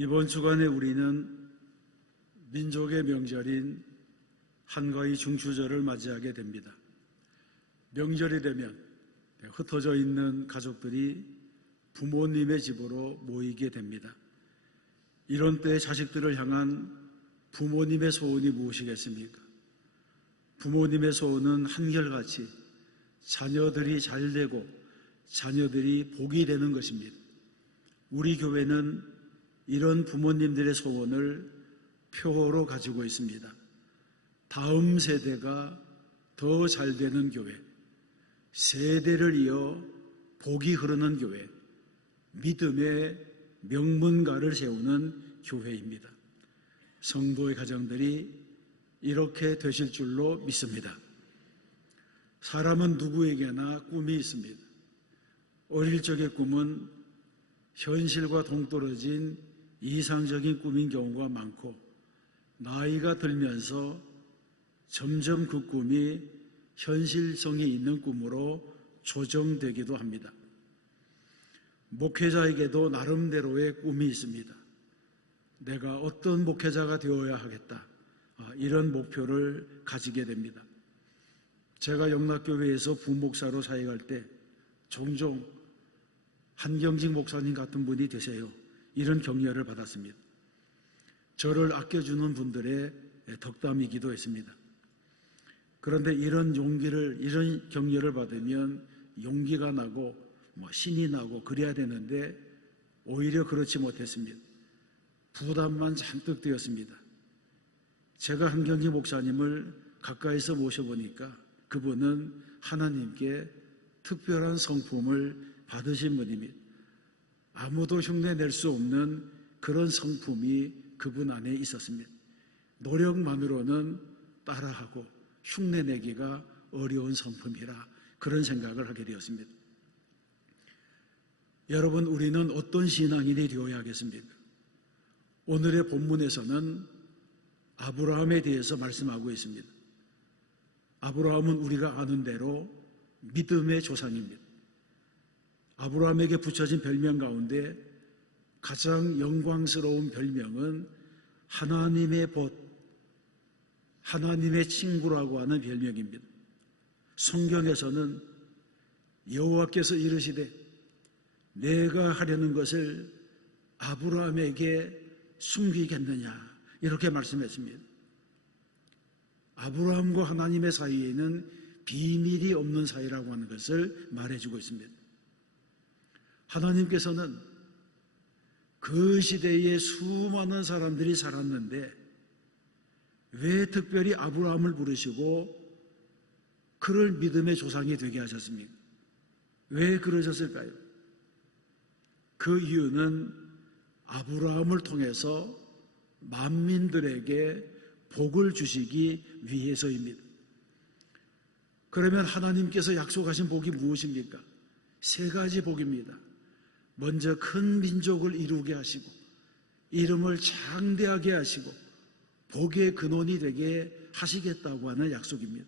이번 주간에 우리는 민족의 명절인 한가위 중추절을 맞이하게 됩니다. 명절이 되면 흩어져 있는 가족들이 부모님의 집으로 모이게 됩니다. 이런 때에 자식들을 향한 부모님의 소원이 무엇이겠습니까? 부모님의 소원은 한결같이 자녀들이 잘 되고 자녀들이 복이 되는 것입니다. 우리 교회는 이런 부모님들의 소원을 표어로 가지고 있습니다. 다음 세대가 더 잘 되는 교회, 세대를 이어 복이 흐르는 교회, 믿음의 명문가를 세우는 교회입니다. 성도의 가정들이 이렇게 되실 줄로 믿습니다. 사람은 누구에게나 꿈이 있습니다. 어릴 적의 꿈은 현실과 동떨어진 이상적인 꿈인 경우가 많고, 나이가 들면서 점점 그 꿈이 현실성이 있는 꿈으로 조정되기도 합니다. 목회자에게도 나름대로의 꿈이 있습니다. 내가 어떤 목회자가 되어야 하겠다, 이런 목표를 가지게 됩니다. 제가 영락교회에서 부목사로 사역할 때 종종 한경직 목사님 같은 분이 되세요, 이런 격려를 받았습니다. 저를 아껴주는 분들의 덕담이기도 했습니다. 그런데 이런 격려를 받으면 용기가 나고 신이 나고 그래야 되는데 오히려 그렇지 못했습니다. 부담만 잔뜩 되었습니다. 제가 한경직 목사님을 가까이서 모셔보니까 그분은 하나님께 특별한 성품을 받으신 분입니다. 아무도 흉내낼 수 없는 그런 성품이 그분 안에 있었습니다. 노력만으로는 따라하고 흉내내기가 어려운 성품이라 그런 생각을 하게 되었습니다. 여러분, 우리는 어떤 신앙인이 되어야 하겠습니까? 오늘의 본문에서는 아브라함에 대해서 말씀하고 있습니다. 아브라함은 우리가 아는 대로 믿음의 조상입니다. 아브라함에게 붙여진 별명 가운데 가장 영광스러운 별명은 하나님의 벗, 하나님의 친구라고 하는 별명입니다. 성경에서는 여호와께서 이르시되 내가 하려는 것을 아브라함에게 숨기겠느냐, 이렇게 말씀했습니다. 아브라함과 하나님의 사이에는 비밀이 없는 사이라고 하는 것을 말해주고 있습니다. 하나님께서는 그 시대에 수많은 사람들이 살았는데 왜 특별히 아브라함을 부르시고 그를 믿음의 조상이 되게 하셨습니까? 왜 그러셨을까요? 그 이유는 아브라함을 통해서 만민들에게 복을 주시기 위해서입니다. 그러면 하나님께서 약속하신 복이 무엇입니까? 세 가지 복입니다. 먼저 큰 민족을 이루게 하시고 이름을 장대하게 하시고 복의 근원이 되게 하시겠다고 하는 약속입니다.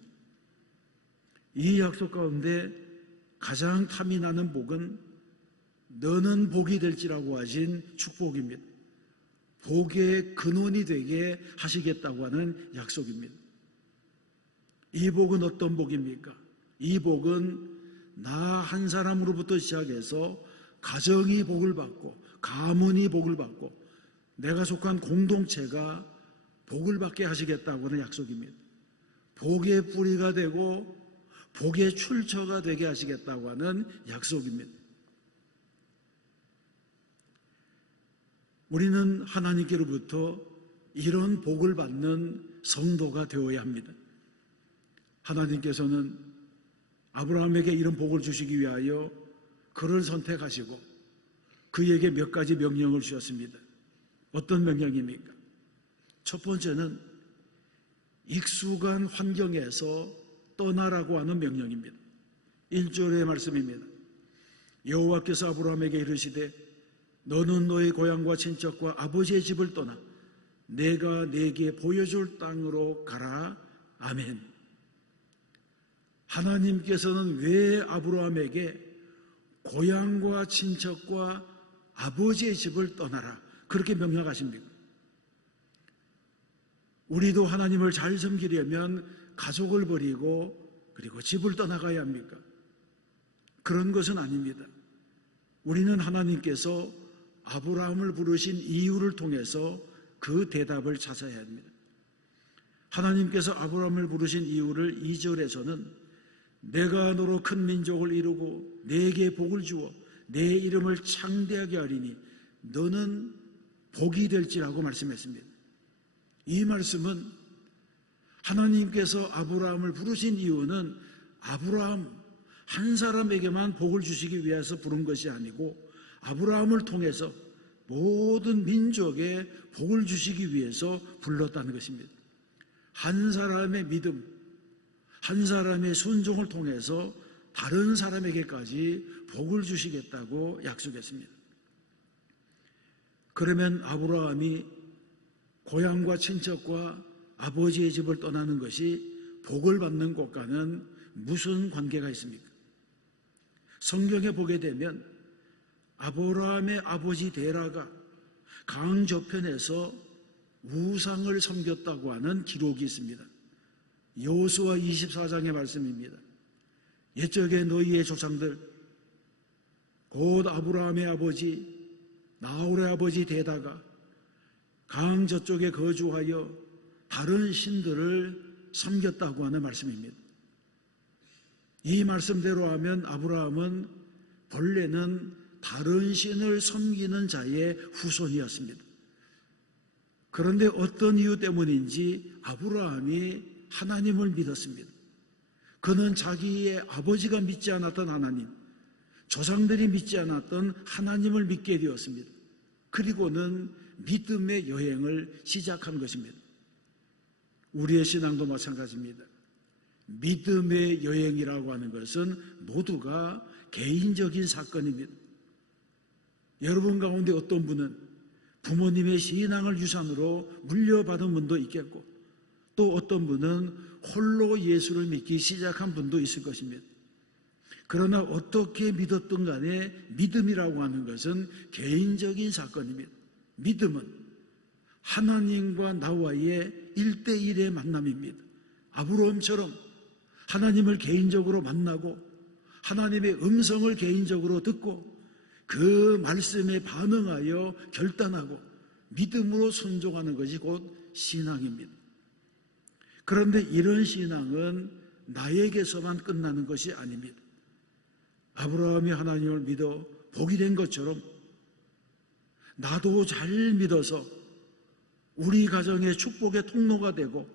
이 약속 가운데 가장 탐이 나는 복은 너는 복이 될지라고 하신 축복입니다. 복의 근원이 되게 하시겠다고 하는 약속입니다. 이 복은 어떤 복입니까? 이 복은 나 한 사람으로부터 시작해서 가정이 복을 받고 가문이 복을 받고 내가 속한 공동체가 복을 받게 하시겠다고 하는 약속입니다. 복의 뿌리가 되고 복의 출처가 되게 하시겠다고 하는 약속입니다. 우리는 하나님께로부터 이런 복을 받는 성도가 되어야 합니다. 하나님께서는 아브라함에게 이런 복을 주시기 위하여 그를 선택하시고 그에게 몇 가지 명령을 주셨습니다. 어떤 명령입니까? 첫 번째는 익숙한 환경에서 떠나라고 하는 명령입니다. 1절의 말씀입니다. 여호와께서 아브라함에게 이르시되 너는 너의 고향과 친척과 아버지의 집을 떠나 내가 네게 보여줄 땅으로 가라. 아멘. 하나님께서는 왜 아브라함에게 고향과 친척과 아버지의 집을 떠나라, 그렇게 명령하십니까? 우리도 하나님을 잘 섬기려면 가족을 버리고 그리고 집을 떠나가야 합니까? 그런 것은 아닙니다. 우리는 하나님께서 아브라함을 부르신 이유를 통해서 그 대답을 찾아야 합니다. 하나님께서 아브라함을 부르신 이유를 2절에서는 내가 너로 큰 민족을 이루고 내게 복을 주어 내 이름을 창대하게 하리니 너는 복이 될지라고 말씀했습니다. 이 말씀은 하나님께서 아브라함을 부르신 이유는 아브라함 한 사람에게만 복을 주시기 위해서 부른 것이 아니고 아브라함을 통해서 모든 민족에 복을 주시기 위해서 불렀다는 것입니다. 한 사람의 믿음, 한 사람의 순종을 통해서 다른 사람에게까지 복을 주시겠다고 약속했습니다. 그러면 아브라함이 고향과 친척과 아버지의 집을 떠나는 것이 복을 받는 것과는 무슨 관계가 있습니까? 성경에 보게 되면 아브라함의 아버지 데라가 강 저편에서 우상을 섬겼다고 하는 기록이 있습니다. 여호수아 24장의 말씀입니다. 옛적에 너희의 조상들 곧 아브라함의 아버지 나홀의 아버지 데다가 강 저쪽에 거주하여 다른 신들을 섬겼다고 하는 말씀입니다. 이 말씀대로 하면 아브라함은 본래는 다른 신을 섬기는 자의 후손이었습니다. 그런데 어떤 이유 때문인지 아브라함이 하나님을 믿었습니다. 그는 자기의 아버지가 믿지 않았던 하나님, 조상들이 믿지 않았던 하나님을 믿게 되었습니다. 그리고는 믿음의 여행을 시작한 것입니다. 우리의 신앙도 마찬가지입니다. 믿음의 여행이라고 하는 것은 모두가 개인적인 사건입니다. 여러분 가운데 어떤 분은 부모님의 신앙을 유산으로 물려받은 분도 있겠고 또 어떤 분은 홀로 예수를 믿기 시작한 분도 있을 것입니다. 그러나 어떻게 믿었든 간에 믿음이라고 하는 것은 개인적인 사건입니다. 믿음은 하나님과 나와의 1대1의 만남입니다. 아브라함처럼 하나님을 개인적으로 만나고 하나님의 음성을 개인적으로 듣고 그 말씀에 반응하여 결단하고 믿음으로 순종하는 것이 곧 신앙입니다. 그런데 이런 신앙은 나에게서만 끝나는 것이 아닙니다. 아브라함이 하나님을 믿어 복이 된 것처럼 나도 잘 믿어서 우리 가정의 축복의 통로가 되고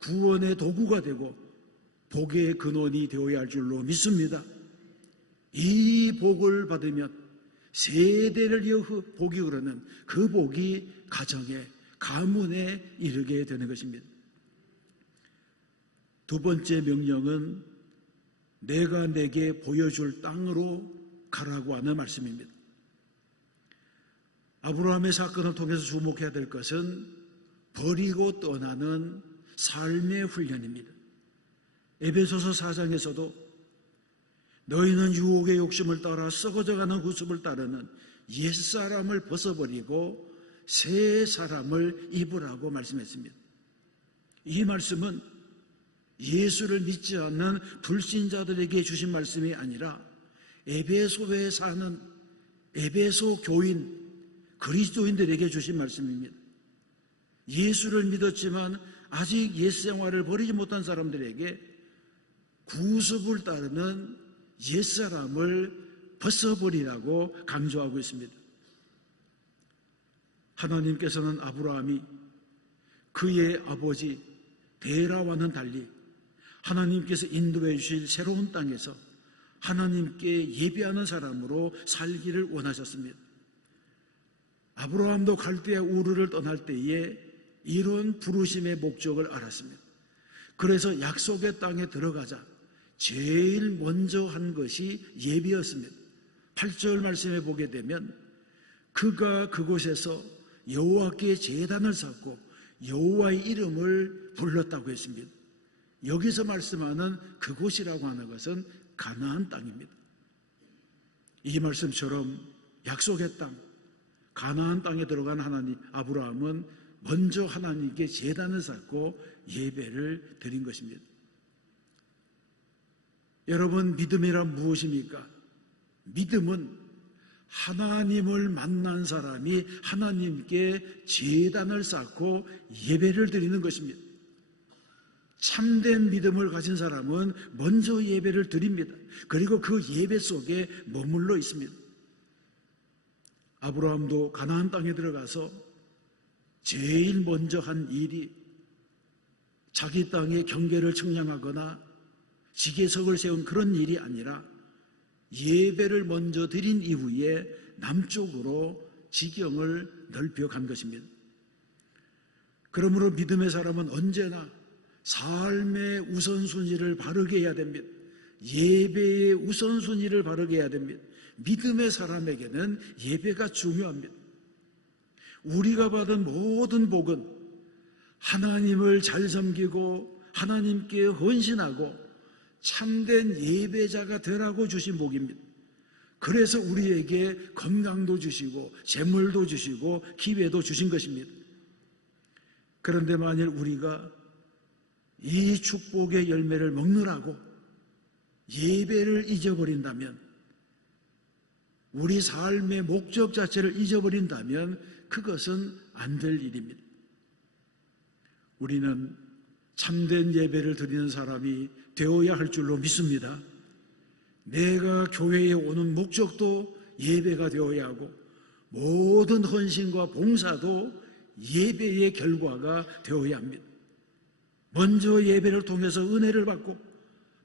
구원의 도구가 되고 복의 근원이 되어야 할 줄로 믿습니다. 이 복을 받으면 세대를 이어 복이 흐르는 그 복이 가정에 가문에 이르게 되는 것입니다. 두 번째 명령은 내가 내게 보여줄 땅으로 가라고 하는 말씀입니다. 아브라함의 사건을 통해서 주목해야 될 것은 버리고 떠나는 삶의 훈련입니다. 에베소서 4장에서도 너희는 유혹의 욕심을 따라 썩어져가는 구습을 따르는 옛사람을 벗어버리고 새 사람을 입으라고 말씀했습니다. 이 말씀은 예수를 믿지 않는 불신자들에게 주신 말씀이 아니라 에베소에 사는 에베소 교인 그리스도인들에게 주신 말씀입니다. 예수를 믿었지만 아직 옛 생활을 버리지 못한 사람들에게 구습을 따르는 옛사람을 벗어버리라고 강조하고 있습니다. 하나님께서는 아브라함이 그의 아버지 데라와는 달리 하나님께서 인도해 주실 새로운 땅에서 하나님께 예배하는 사람으로 살기를 원하셨습니다. 아브라함도 갈대아 우르를 떠날 때에 이런 부르심의 목적을 알았습니다. 그래서 약속의 땅에 들어가자 제일 먼저 한 것이 예배였습니다. 8절 말씀에 보게 되면 그가 그곳에서 여호와께 제단을 쌓고 여호와의 이름을 불렀다고 했습니다. 여기서 말씀하는 그곳이라고 하는 것은 가나안 땅입니다. 이 말씀처럼 약속의 땅, 가나안 땅에 들어간 아브라함은 먼저 하나님께 제단을 쌓고 예배를 드린 것입니다. 여러분, 믿음이란 무엇입니까? 믿음은 하나님을 만난 사람이 하나님께 제단을 쌓고 예배를 드리는 것입니다. 참된 믿음을 가진 사람은 먼저 예배를 드립니다. 그리고 그 예배 속에 머물러 있습니다. 아브라함도 가나안 땅에 들어가서 제일 먼저 한 일이 자기 땅의 경계를 측량하거나 지계석을 세운 그런 일이 아니라 예배를 먼저 드린 이후에 남쪽으로 지경을 넓혀간 것입니다. 그러므로 믿음의 사람은 언제나 삶의 우선순위를 바르게 해야 됩니다. 예배의 우선순위를 바르게 해야 됩니다. 믿음의 사람에게는 예배가 중요합니다. 우리가 받은 모든 복은 하나님을 잘 섬기고 하나님께 헌신하고 참된 예배자가 되라고 주신 복입니다. 그래서 우리에게 건강도 주시고 재물도 주시고 기회도 주신 것입니다. 그런데 만일 우리가 이 축복의 열매를 먹느라고 예배를 잊어버린다면, 우리 삶의 목적 자체를 잊어버린다면 그것은 안 될 일입니다. 우리는 참된 예배를 드리는 사람이 되어야 할 줄로 믿습니다. 내가 교회에 오는 목적도 예배가 되어야 하고 모든 헌신과 봉사도 예배의 결과가 되어야 합니다. 먼저 예배를 통해서 은혜를 받고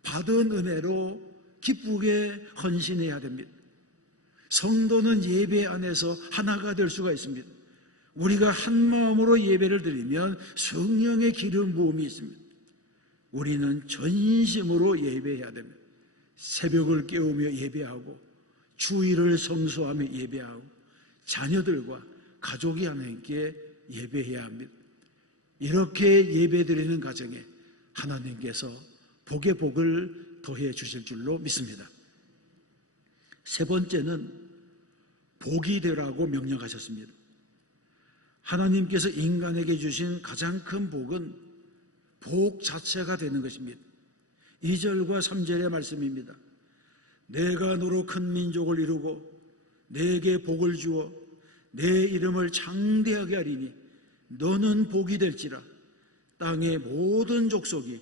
받은 은혜로 기쁘게 헌신해야 됩니다. 성도는 예배 안에서 하나가 될 수가 있습니다. 우리가 한 마음으로 예배를 드리면 성령의 기름 부음이 있습니다. 우리는 전심으로 예배해야 됩니다. 새벽을 깨우며 예배하고 주일을 성수하며 예배하고 자녀들과 가족이 하나님께 예배해야 합니다. 이렇게 예배드리는 가정에 하나님께서 복의 복을 더해 주실 줄로 믿습니다. 세 번째는 복이 되라고 명령하셨습니다. 하나님께서 인간에게 주신 가장 큰 복은 복 자체가 되는 것입니다. 2절과 3절의 말씀입니다. 내가 너로 큰 민족을 이루고 내게 복을 주어 내 이름을 창대하게 하리니 너는 복이 될지라. 땅의 모든 족속이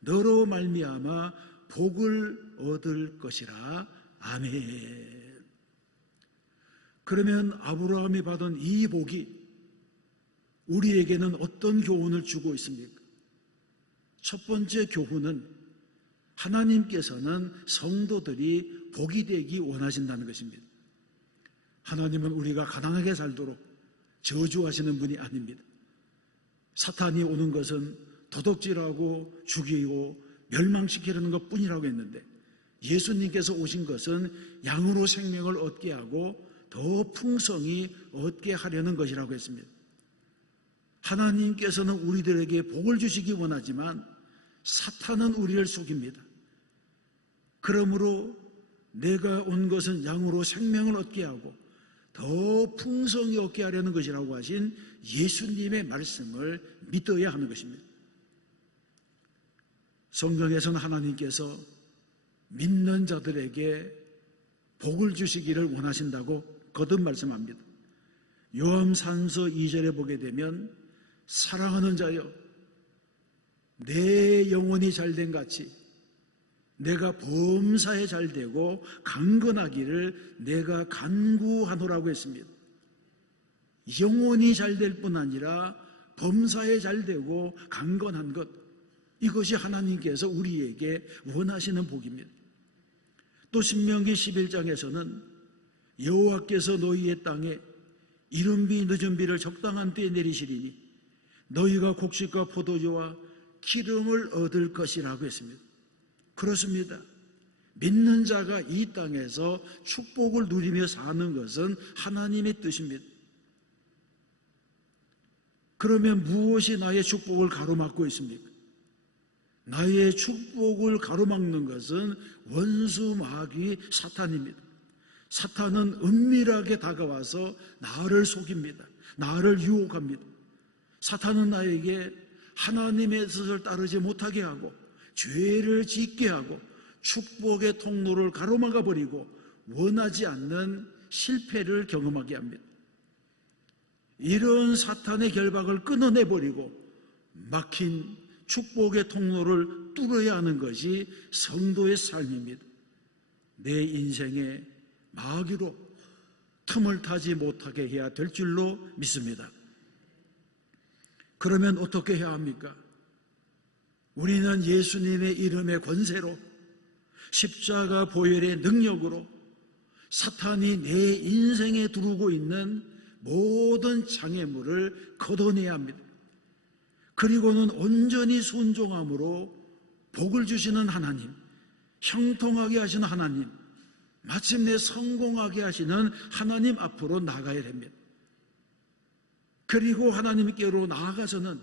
너로 말미암아 복을 얻을 것이라. 아멘. 그러면 아브라함이 받은 이 복이 우리에게는 어떤 교훈을 주고 있습니까? 첫 번째 교훈은 하나님께서는 성도들이 복이 되기 원하신다는 것입니다. 하나님은 우리가 가난하게 살도록 저주하시는 분이 아닙니다. 사탄이 오는 것은 도둑질하고 죽이고 멸망시키려는 것뿐이라고 했는데, 예수님께서 오신 것은 양으로 생명을 얻게 하고 더 풍성히 얻게 하려는 것이라고 했습니다. 하나님께서는 우리들에게 복을 주시기 원하지만 사탄은 우리를 속입니다. 그러므로 내가 온 것은 양으로 생명을 얻게 하고 더 풍성히 얻게 하려는 것이라고 하신 예수님의 말씀을 믿어야 하는 것입니다. 성경에서는 하나님께서 믿는 자들에게 복을 주시기를 원하신다고 거듭 말씀합니다. 요한산서 2절에 보게 되면 사랑하는 자여, 내 영혼이 잘된 같이 내가 범사에 잘되고 강건하기를 내가 간구하노라고 했습니다. 영혼이 잘될 뿐 아니라 범사에 잘되고 강건한 것, 이것이 하나님께서 우리에게 원하시는 복입니다. 또 신명기 11장에서는 여호와께서 너희의 땅에 이른비 늦은비를 적당한 때에 내리시리니 너희가 곡식과 포도주와 기름을 얻을 것이라고 했습니다. 그렇습니다. 믿는 자가 이 땅에서 축복을 누리며 사는 것은 하나님의 뜻입니다. 그러면 무엇이 나의 축복을 가로막고 있습니까? 나의 축복을 가로막는 것은 원수 마귀 사탄입니다. 사탄은 은밀하게 다가와서 나를 속입니다. 나를 유혹합니다. 사탄은 나에게 하나님의 뜻을 따르지 못하게 하고 죄를 짓게 하고 축복의 통로를 가로막아 버리고 원하지 않는 실패를 경험하게 합니다. 이런 사탄의 결박을 끊어내버리고 막힌 축복의 통로를 뚫어야 하는 것이 성도의 삶입니다. 내 인생에 마귀로 틈을 타지 못하게 해야 될 줄로 믿습니다. 그러면 어떻게 해야 합니까? 우리는 예수님의 이름의 권세로 십자가 보혈의 능력으로 사탄이 내 인생에 두르고 있는 모든 장애물을 걷어내야 합니다. 그리고는 온전히 순종함으로 복을 주시는 하나님, 형통하게 하시는 하나님, 마침내 성공하게 하시는 하나님 앞으로 나가야 됩니다. 그리고 하나님께로 나아가서는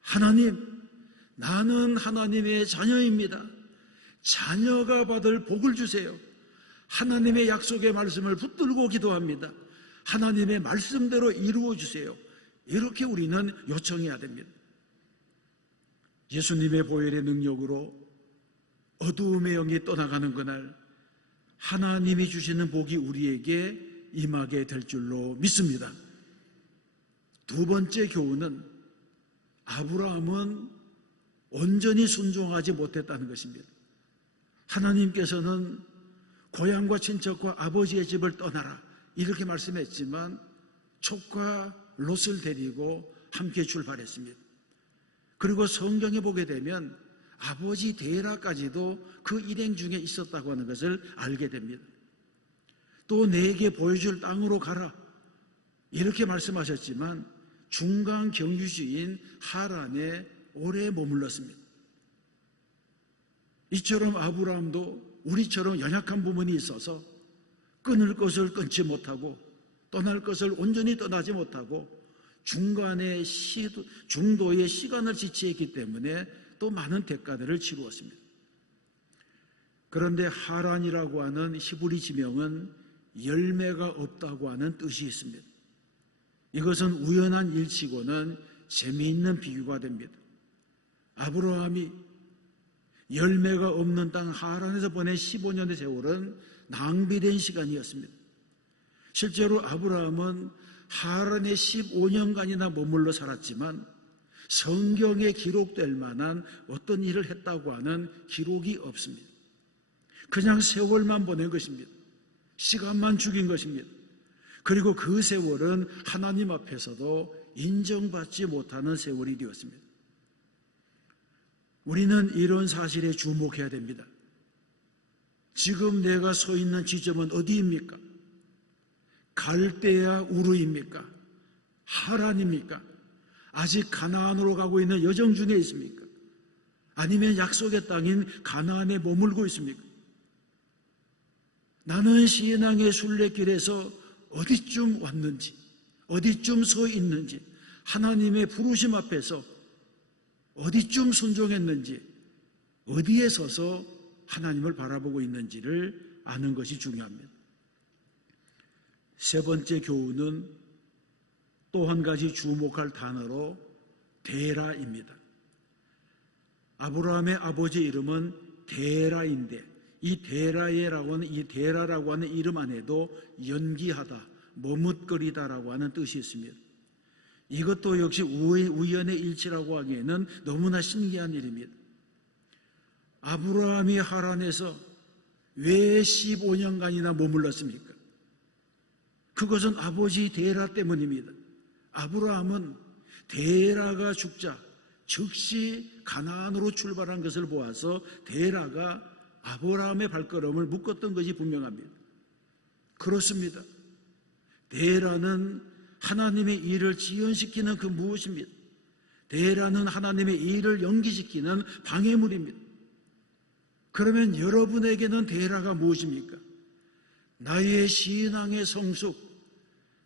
하나님, 나는 하나님의 자녀입니다. 자녀가 받을 복을 주세요. 하나님의 약속의 말씀을 붙들고 기도합니다. 하나님의 말씀대로 이루어 주세요. 이렇게 우리는 요청해야 됩니다. 예수님의 보혈의 능력으로 어두움의 영이 떠나가는 그날 하나님이 주시는 복이 우리에게 임하게 될 줄로 믿습니다. 두 번째 교훈은 아브라함은 온전히 순종하지 못했다는 것입니다. 하나님께서는 고향과 친척과 아버지의 집을 떠나라 이렇게 말씀했지만 족과 롯을 데리고 함께 출발했습니다. 그리고 성경에 보게 되면 아버지 데라까지도 그 일행 중에 있었다고 하는 것을 알게 됩니다. 또 내게 보여줄 땅으로 가라 이렇게 말씀하셨지만 중간 경유지인 하란에 오래 머물렀습니다. 이처럼 아브라함도 우리처럼 연약한 부분이 있어서 끊을 것을 끊지 못하고 떠날 것을 온전히 떠나지 못하고 중간에 중도의 시간을 지체했기 때문에 또 많은 대가들을 치루었습니다. 그런데 하란이라고 하는 히브리 지명은 열매가 없다고 하는 뜻이 있습니다. 이것은 우연한 일치고는 재미있는 비유가 됩니다. 아브라함이 열매가 없는 땅 하란에서 보낸 15년의 세월은 낭비된 시간이었습니다. 실제로 아브라함은 하란에 15년간이나 머물러 살았지만 성경에 기록될 만한 어떤 일을 했다고 하는 기록이 없습니다. 그냥 세월만 보낸 것입니다. 시간만 죽인 것입니다. 그리고 그 세월은 하나님 앞에서도 인정받지 못하는 세월이 되었습니다. 우리는 이런 사실에 주목해야 됩니다. 지금 내가 서 있는 지점은 어디입니까? 갈대아 우르입니까? 하란입니까? 아직 가나안으로 가고 있는 여정 중에 있습니까? 아니면 약속의 땅인 가나안에 머물고 있습니까? 나는 신앙의 순례길에서 어디쯤 왔는지, 어디쯤 서 있는지, 하나님의 부르심 앞에서 어디쯤 순종했는지, 어디에 서서 하나님을 바라보고 있는지를 아는 것이 중요합니다. 세 번째 교훈은 또 한 가지 주목할 단어로 데라입니다. 아브라함의 아버지 이름은 데라인데 이 데라라고 하는 이름 안에도 연기하다, 머뭇거리다라고 하는 뜻이 있습니다. 이것도 역시 우연의 일치라고 하기에는 너무나 신기한 일입니다. 아브라함이 하란에서 왜 15년간이나 머물렀습니까? 그것은 아버지 데라 때문입니다. 아브라함은 데라가 죽자 즉시 가나안으로 출발한 것을 보아서 데라가 아브라함의 발걸음을 묶었던 것이 분명합니다. 그렇습니다. 데라는 하나님의 일을 지연시키는 그 무엇입니다. 데라는 하나님의 일을 연기시키는 방해물입니다. 그러면 여러분에게는 데라가 무엇입니까? 나의 신앙의 성숙,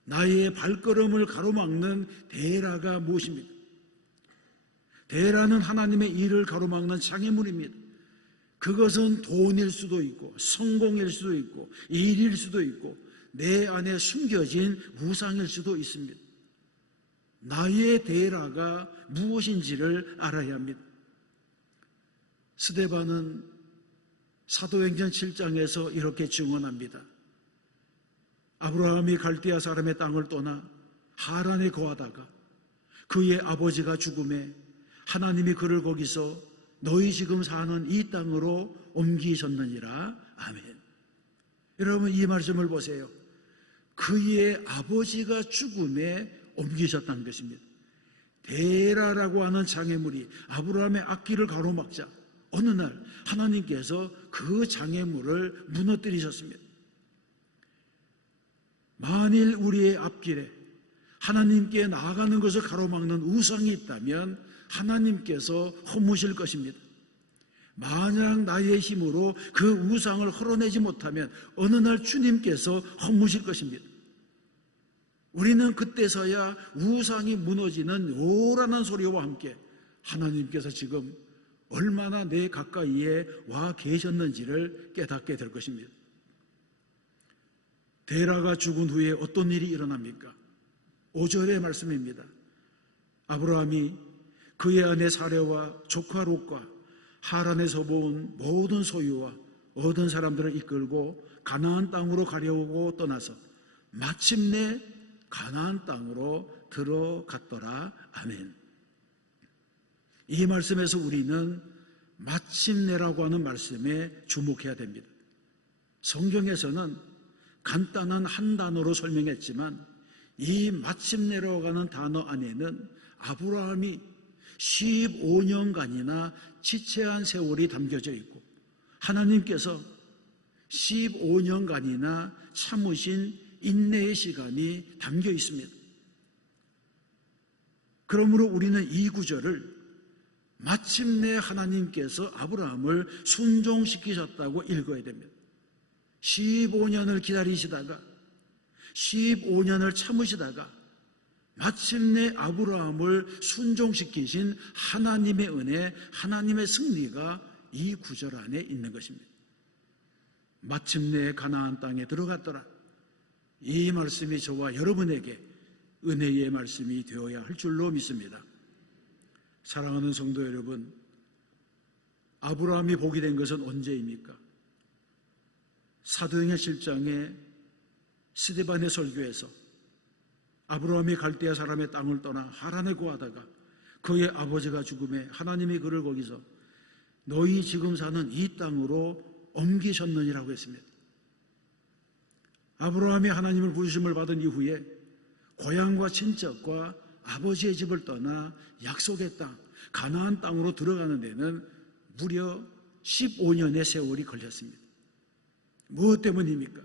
나의 발걸음을 가로막는 데라가 무엇입니까? 데라는 하나님의 일을 가로막는 장애물입니다. 그것은 돈일 수도 있고 성공일 수도 있고 일일 수도 있고 내 안에 숨겨진 우상일 수도 있습니다. 나의 데라가 무엇인지를 알아야 합니다. 스데반은 사도행전 7장에서 이렇게 증언합니다. 아브라함이 갈대아 사람의 땅을 떠나 하란에 거하다가 그의 아버지가 죽음에 하나님이 그를 거기서 너희 지금 사는 이 땅으로 옮기셨느니라. 아멘. 여러분, 이 말씀을 보세요. 그의 아버지가 죽음에 옮기셨다는 것입니다. 데라라고 하는 장애물이 아브라함의 앞길을 가로막자 어느 날 하나님께서 그 장애물을 무너뜨리셨습니다. 만일 우리의 앞길에 하나님께 나아가는 것을 가로막는 우상이 있다면 하나님께서 허무실 것입니다. 만약 나의 힘으로 그 우상을 헐어내지 못하면 어느 날 주님께서 허무실 것입니다. 우리는 그때서야 우상이 무너지는 요란한 소리와 함께 하나님께서 지금 얼마나 내 가까이에 와 계셨는지를 깨닫게 될 것입니다. 데라가 죽은 후에 어떤 일이 일어납니까? 5절의 말씀입니다. 아브라함이 그의 아내 사레와 조카 롯과 하란에서 모은 모든 소유와 얻은 사람들을 이끌고 가나안 땅으로 가려고 떠나서 마침내 가나안 땅으로 들어갔더라. 아멘. 이 말씀에서 우리는 마침내라고 하는 말씀에 주목해야 됩니다. 성경에서는 간단한 한 단어로 설명했지만 이 마침내라고 하는 단어 안에는 아브라함이 15년간이나 지체한 세월이 담겨져 있고 하나님께서 15년간이나 참으신 인내의 시간이 담겨 있습니다. 그러므로 우리는 이 구절을 마침내 하나님께서 아브라함을 순종시키셨다고 읽어야 됩니다. 15년을 기다리시다가 15년을 참으시다가 마침내 아브라함을 순종시키신 하나님의 은혜, 하나님의 승리가 이 구절 안에 있는 것입니다. 마침내 가나안 땅에 들어갔더라. 이 말씀이 저와 여러분에게 은혜의 말씀이 되어야 할 줄로 믿습니다. 사랑하는 성도 여러분, 아브라함이 복이 된 것은 언제입니까? 사도행전 7장에 스데반의 설교에서 아브라함이 갈대아 사람의 땅을 떠나 하란에 거하다가 그의 아버지가 죽음에 하나님이 그를 거기서 너희 지금 사는 이 땅으로 옮기셨느니라고 했습니다. 아브라함이 하나님을 부르심을 받은 이후에 고향과 친척과 아버지의 집을 떠나 약속의 땅, 가나안 땅으로 들어가는 데는 무려 15년의 세월이 걸렸습니다. 무엇 때문입니까?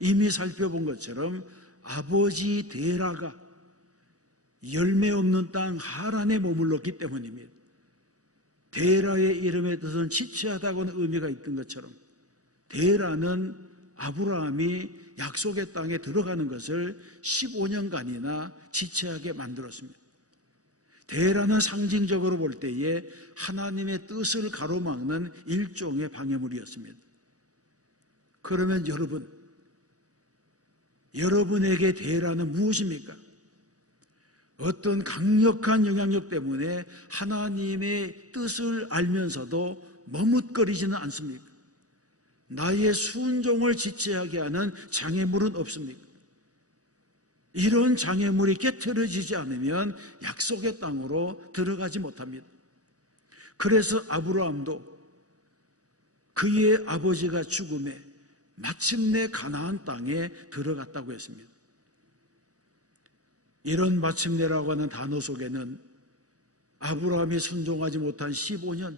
이미 살펴본 것처럼 아버지 데라가 열매 없는 땅 하란에 머물렀기 때문입니다. 데라의 이름의 뜻은 지체하다고는 의미가 있던 것처럼 데라는 아브라함이 약속의 땅에 들어가는 것을 15년간이나 지체하게 만들었습니다. 데라는 상징적으로 볼 때에 하나님의 뜻을 가로막는 일종의 방해물이었습니다. 그러면 여러분에게 데라는 무엇입니까? 어떤 강력한 영향력 때문에 하나님의 뜻을 알면서도 머뭇거리지는 않습니까? 나의 순종을 지체하게 하는 장애물은 없습니까? 이런 장애물이 깨트려지지 않으면 약속의 땅으로 들어가지 못합니다. 그래서 아브라함도 그의 아버지가 죽음에 마침내 가나안 땅에 들어갔다고 했습니다. 이런 마침내라고 하는 단어 속에는 아브라함이 순종하지 못한 15년,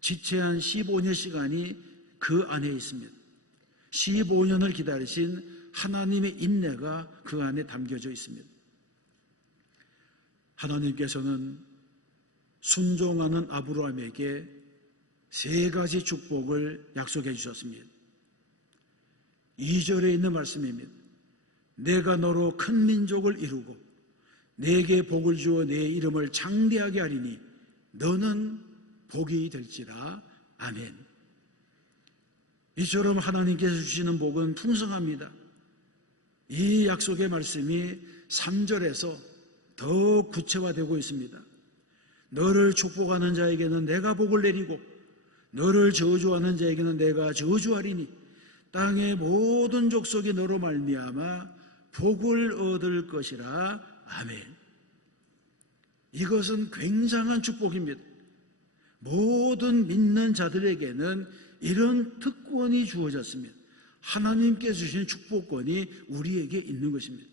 지체한 15년 시간이 그 안에 있습니다. 15년을 기다리신 하나님의 인내가 그 안에 담겨져 있습니다. 하나님께서는 순종하는 아브라함에게 3가지 축복을 약속해 주셨습니다. 2절에 있는 말씀입니다. 내가 너로 큰 민족을 이루고 내게 복을 주어 내 이름을 장대하게 하리니 너는 복이 될지라. 아멘. 이처럼 하나님께서 주시는 복은 풍성합니다. 이 약속의 말씀이 3절에서 더 구체화되고 있습니다. 너를 축복하는 자에게는 내가 복을 내리고 너를 저주하는 자에게는 내가 저주하리니 땅의 모든 족속이 너로 말미암아 복을 얻을 것이라. 아멘. 이것은 굉장한 축복입니다. 모든 믿는 자들에게는 이런 특권이 주어졌습니다. 하나님께서 주신 축복권이 우리에게 있는 것입니다.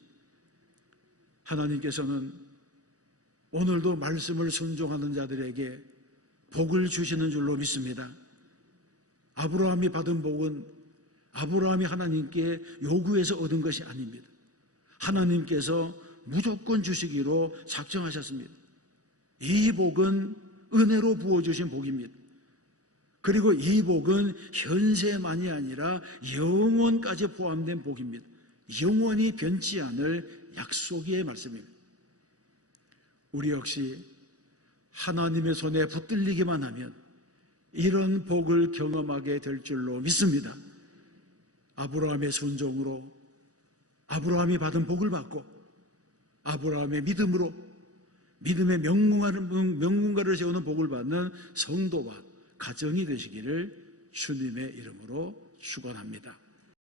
하나님께서는 오늘도 말씀을 순종하는 자들에게 복을 주시는 줄로 믿습니다. 아브라함이 받은 복은 아브라함이 하나님께 요구해서 얻은 것이 아닙니다. 하나님께서 무조건 주시기로 작정하셨습니다. 이 복은 은혜로 부어주신 복입니다. 그리고 이 복은 현세만이 아니라 영원까지 포함된 복입니다. 영원히 변치 않을 약속의 말씀입니다. 우리 역시 하나님의 손에 붙들리기만 하면 이런 복을 경험하게 될 줄로 믿습니다. 아브라함의 순종으로 아브라함이 받은 복을 받고 아브라함의 믿음으로 믿음의 명문가를 세우는 복을 받는 성도와 가정이 되시기를 주님의 이름으로 축원합니다.